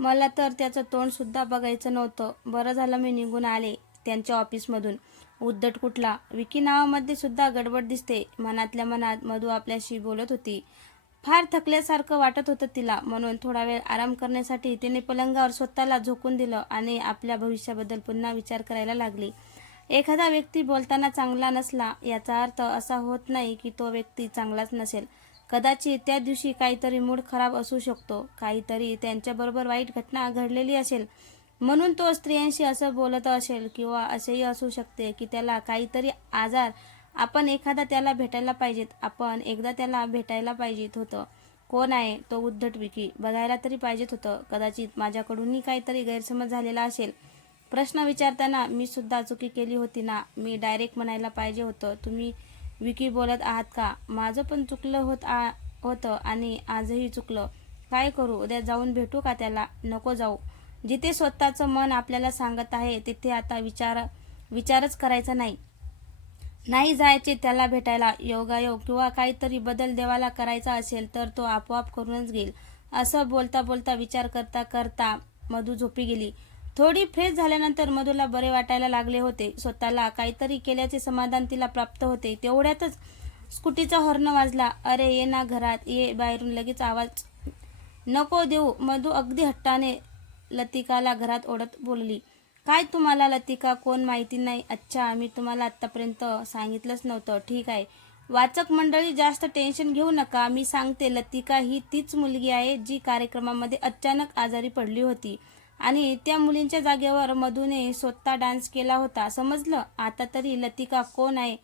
मला तर त्याचं तोंडसुद्धा बघायचं नव्हतं. बरं झालं मी निघून आले त्यांच्या ऑफिसमधून. उद्धट कुठला? विकी नावामध्ये सुद्धा गडबड दिसते. मनातल्या मनात मधू आपल्याशी बोलत होती. फार थकल्यासारखं वाटत होतं तिला. म्हणून थोडा वेळ आराम करण्यासाठी तिने पलंगावर स्वतःला झोकून दिलं आणि आपल्या भविष्याबद्दल पुन्हा विचार करायला लागली. एखादा व्यक्ती बोलताना चांगला नसला याचा अर्थ असा होत नाही की तो व्यक्ती चांगलाच नसेल. कदाचित त्या दिवशी काहीतरी मूड खराब असू शकतो. काहीतरी त्यांच्याबरोबर वाईट घटना घडलेली असेल. म्हणून तो स्त्रियांशी असं बोलत असेल किंवा असेही असू शकते की त्याला काहीतरी आजार आपण एखादा त्याला भेटायला पाहिजेत. आपण एकदा त्याला भेटायला पाहिजेत होतं. कोण आहे? तो उद्धट विकी बघायला तरी पाहिजेत होतं. कदाचित माझ्याकडूनही काहीतरी गैरसमज झालेला असेल. प्रश्न विचारताना मी सुद्धा चुकी केली होती ना? मी डायरेक्ट म्हणायला पाहिजे होतं. तुम्ही विकी बोलत आहात का? माझं पण चुकलं होत आ होतं आणि आजही चुकलं. काय करू? उद्या जाऊन भेटू का त्याला? नको जाऊ. जिथे स्वतःचं मन आपल्याला सांगत आहे तिथे आता विचार विचारच करायचा नाही. नाही जायचे त्याला भेटायला. योगायोग किंवा काहीतरी बदल देवाला करायचा असेल तर तो आपोआप करूनच घेईल. असं बोलता बोलता विचार करता करता मधू झोपी गेली. थोडी फ्रेश झाल्यानंतर मधूला बरे वाटायला लागले होते. स्वतःला काहीतरी केल्याचे समाधान तिला प्राप्त होते. तेवढ्यातच स्कूटीचा हॉर्न वाजला. अरे ये ना घरात. ये बाहेरून. लगेच आवाज नको देऊ. मधू अगदी हट्टाने लतिकाला घरात ओढत बोलली. काय तुम्हाला लतिका? कोण माहिती नाही. अच्छा मी तुम्हाला आत्तापर्यंत सांगितलंच नव्हतं. ठीक आहे. वाचक मंडळी जास्त टेन्शन घेऊ नका. मी सांगते लतिका ही तीच मुलगी आहे जी कार्यक्रमामध्ये अचानक आजारी पडली होती. आणि त्या मुलींच्या जागेवर मधूने स्वतः डान्स केला होता. समजलं? आता तरी लतिका कोण आहे?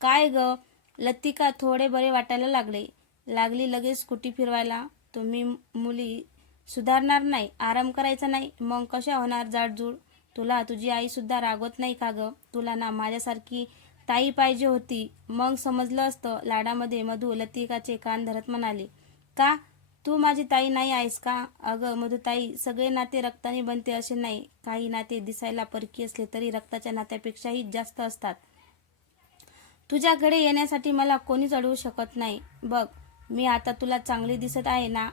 काय ग? लतिका थोडे बरे वाटायला लागले. लागली लगेच स्कूटी फिरवायला. तुम्ही मुली सुधारणार नाही आराम करायचा नाही. मग कशा होणार जाडजूड? तुला तुझी आईसुद्धा रागवत नाही का ग? तुला ना माझ्यासारखी ताई पाहिजे होती. मग समजलं असतं लाडामध्ये मधू लतिकाचे कान धरत म्हणाले का? तू माझी ताई नाही आहेस का? अगं मधुताई सगळे नाते रक्ताने बनते असे नाही. काही नाते दिसायला परकी असले तरी रक्ताच्या नात्यापेक्षाही जास्त असतात. तुझ्याकडे येण्यासाठी मला कोणीच अडवू शकत नाही. बघ मी आता तुला चांगली दिसत आहे ना?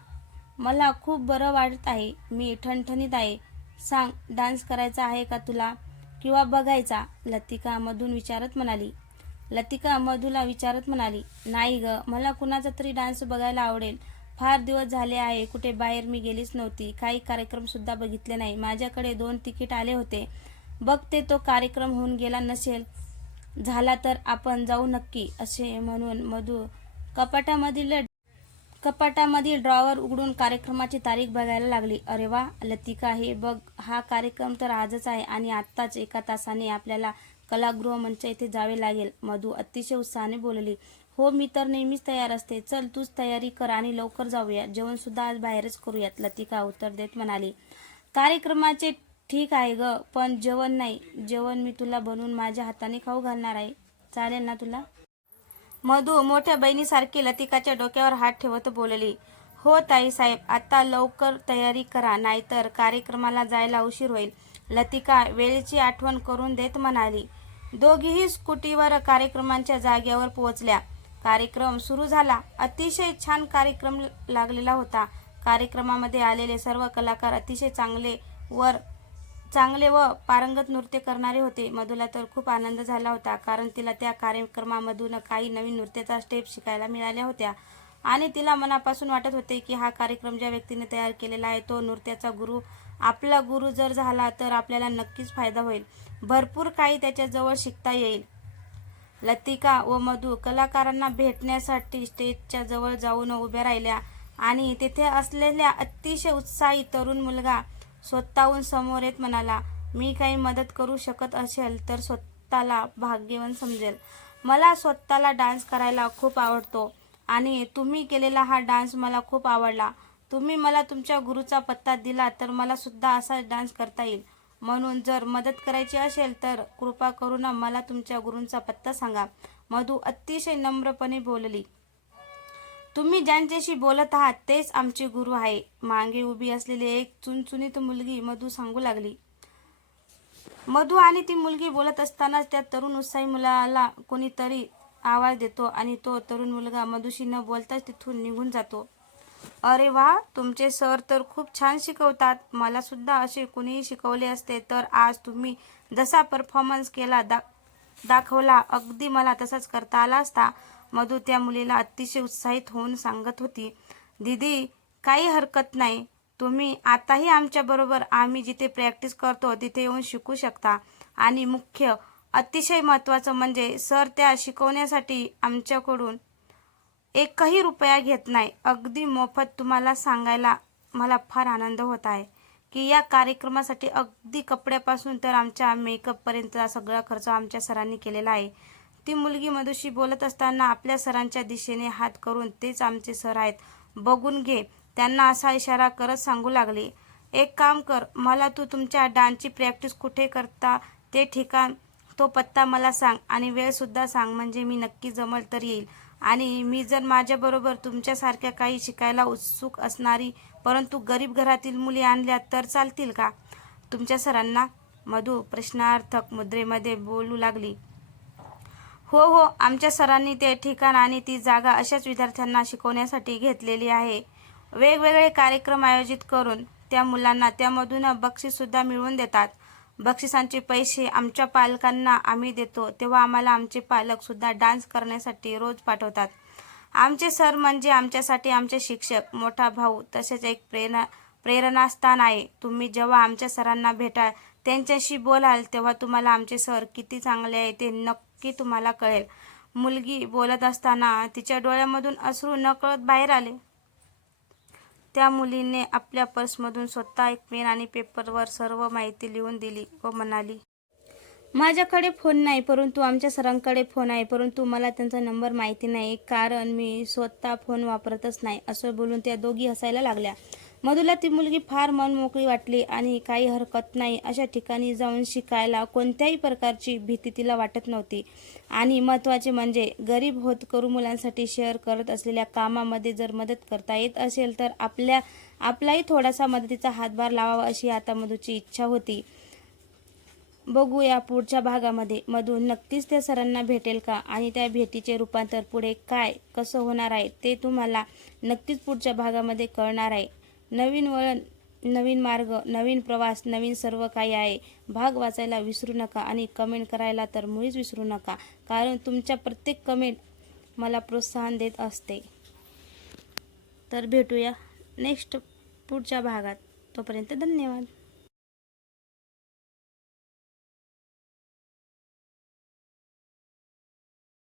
मला खूप बरं वाटत आहे. मी ठणठणीत आहे. सांग डान्स करायचा आहे का तुला? किंवा बघायचा? लतिका मधून विचारत म्हणाली. लतिका मधूला विचारत म्हणाली नाही ग मला कुणाचा तरी डान्स बघायला आवडेल. फार दिवस झाले आहे कुठे बाहेर मी गेलीच नव्हती. काही कार्यक्रम सुद्धा बघितले नाही. माझ्याकडे दोन तिकीट आले होते. बघते तो कार्यक्रम होऊन गेला नसेल झाला तर आपण जाऊ नक्की असे म्हणून मधू कपाटामधील कपाटामधील ड्रॉवर उघडून कार्यक्रमाची तारीख बघायला लागली. अरे वा लतिका हे बघ हा कार्यक्रम तर आजच आहे आणि आत्ताच एका तासाने आपल्याला कलागृह मंच येथे जावे लागेल. मधू अतिशय उत्साहाने बोलली. हो मी तर नेहमीच तयार असते. चल तूच तयारी कर आणि लवकर जाऊया. जेवणसुद्धा आज बाहेरच करूयात लतिका उत्तर देत म्हणाली. कार्यक्रमाचे ठीक आहे ग पण जेवण नाही. जेवण मी तुला बनवून माझ्या हाताने खाऊ घालणार आहे. चालेल ना तुला? मधू मोठ्या बहिणीसारखी लतिकाच्या डोक्यावर हात ठेवत बोलली. हो ताई साहेब आता लवकर तयारी करा नाहीतर कार्यक्रमाला जायला उशीर होईल. लतिका वेळेची आठवण करून देत म्हणाली. दोघीही स्कूटीवर कार्यक्रमांच्या जाग्यावर पोहोचल्या. कार्यक्रम सुरू झाला. अतिशय छान कार्यक्रम लागलेला होता. कार्यक्रमामध्ये आलेले सर्व कलाकार अतिशय चांगले वर चांगले व पारंगत नृत्य करणारे होते. मधुला तर खूप आनंद झाला होता कारण तिला त्या कार्यक्रमामधून काही नवीन नृत्याचा स्टेप शिकायला मिळाल्या होत्या. आणि तिला मनापासून वाटत होते की हा कार्यक्रम ज्या व्यक्तीने तयार केलेला आहे तो नृत्याचा गुरु आपला गुरु जर झाला तर आपल्याला नक्कीच फायदा होईल. भरपूर काही त्याच्याजवळ शिकता येईल. लतिका व मधू कलाकारांना भेटण्यासाठी स्टेजच्या जवळ जाऊन उभ्या राहिल्या. आणि तेथे असलेल्या अतिशय उत्साही तरुण मुलगा स्वतःहून समोर येत म्हणाला मी काही मदत करू शकत असेल तर स्वतःला भाग्यवान समजेल. मला स्वतःला डान्स करायला खूप आवडतो आणि तुम्ही केलेला हा डान्स मला खूप आवडला. तुम्ही मला तुमच्या गुरुचा पत्ता दिला तर मला सुद्धा असा डान्स करता येईल. म्हणून जर मदत करायची असेल तर कृपा करून मला तुमच्या गुरूंचा पत्ता सांगा. मधू अतिशय नम्रपणे बोलली. तुम्ही ज्यांच्याशी बोलत आहात तेच आमचे गुरु आहे. मागे उभी असलेली एक चुनचुनीत मुलगी मधू सांगू लागली. मधू आणि ती मुलगी बोलत असतानाच त्या तरुण उत्साही मुलाला कोणीतरी आवाज देतो आणि तो तरुण मुलगा मधुशी न बोलताच तिथून निघून जातो. अरे वा तुमचे सर तर खूप छान शिकवतात. मला सुद्धा असे कुणीही शिकवले असते तर आज तुम्ही जसा परफॉर्मन्स केला दा दाखवला अगदी मला तसाच करता आला असता. मधू त्या मुलीला अतिशय उत्साहित होऊन सांगत होती दीदी काही हरकत नाही. तुम्ही आताही आमच्याबरोबर आम्ही जिथे प्रॅक्टिस करतो तिथे येऊन शिकू शकता. आणि मुख्य अतिशय महत्त्वाचं म्हणजे सर त्या शिकवण्यासाठी आमच्याकडून एकही रुपया घेत नाही. अगदी मोफत तुम्हाला सांगायला मला फार आनंद होत आहे. की या कार्यक्रमासाठी अगदी कपड्यापासून तर आमच्या मेकअपपर्यंतचा सगळा खर्च आमच्या सरांनी केलेला आहे. ती मुलगी मधुशी बोलत असताना आपल्या सरांच्या दिशेने हात करून तेच आमचे सर आहेत. बघून घे त्यांना असा इशारा करत सांगू लागली. एक काम कर मला तू तुमच्या डान्सची प्रॅक्टिस कुठे करता ते ठिकाण तो पत्ता मला सांग आणि वेळसुद्धा सांग म्हणजे मी नक्की जमल तर येईल. आणि मी जर माझ्याबरोबर तुमच्यासारख्या काही शिकायला उत्सुक असणारी परंतु गरीब घरातील मुली आणल्या तर चालतील का? तुमच्या सरांना मधू प्रश्नार्थक मुद्रेमध्ये बोलू लागली. हो हो आमच्या सरांनी ते ठिकाण आणि ती जागा अशाच विद्यार्थ्यांना शिकवण्यासाठी घेतलेली आहे. वेगवेगळे कार्यक्रम आयोजित करून त्या मुलांना त्यामधून बक्षीससुद्धा मिळवून देतात. बक्षिसांचे पैसे आमच्या पालकांना आम्ही देतो तेव्हा आम्हाला आमचे पालकसुद्धा डान्स करण्यासाठी रोज पाठवतात. आमचे सर म्हणजे आमच्यासाठी आमचे शिक्षक मोठा भाऊ तसेच एक प्रेरणा प्रेरणास्थान आहे. तुम्ही जेव्हा आमच्या सरांना भेटाल त्यांच्याशी बोलाल तेव्हा तुम्हाला आमचे सर किती चांगले आहे ते नक्की तुम्हाला कळेल. मुलगी बोलत असताना तिच्या डोळ्यामधून अश्रू नकळत बाहेर आले. त्या मुलीने आपल्या पर्समधून स्वतः एक पेन आणि पेपरवर सर्व माहिती लिहून दिली व म्हणाली माझ्याकडे फोन नाही परंतु आमच्या सरांकडे फोन आहे. परंतु मला त्यांचा नंबर माहिती नाही कारण मी स्वतः फोन वापरतच नाही असं बोलून त्या दोघी हसायला लागल्या. मधुला ती मुलगी फार मनमोकळी वाटली आणि काही हरकत नाही. अशा ठिकाणी जाऊन शिकायला कोणत्याही प्रकारची भीती तिला वाटत नव्हती. आणि महत्त्वाचे म्हणजे गरीब होत करू मुलांसाठी शेअर करत असलेल्या कामामध्ये जर मदत करता येत असेल तर आपल्या आपलाही थोडासा मदतीचा हातभार लावावा अशी आता मधूची इच्छा होती. बघूया पुढच्या भागामध्ये. मधू नक्कीच त्या सरांना भेटेल का? आणि त्या भेटीचे रूपांतर पुढे काय कसं होणार आहे ते तुम्हाला नक्कीच पुढच्या भागामध्ये कळणार आहे. नवीन वळण नवीन मार्ग नवीन प्रवास नवीन सर्व काही आहे. भाग वाचायला विसरू नका आणि कमेंट करायला तर मुळीच विसरू नका. कारण तुमच्या प्रत्येक कमेंट मला प्रोत्साहन देत असते. तर भेटूया नेक्स्ट पुढच्या भागात. तोपर्यंत धन्यवाद.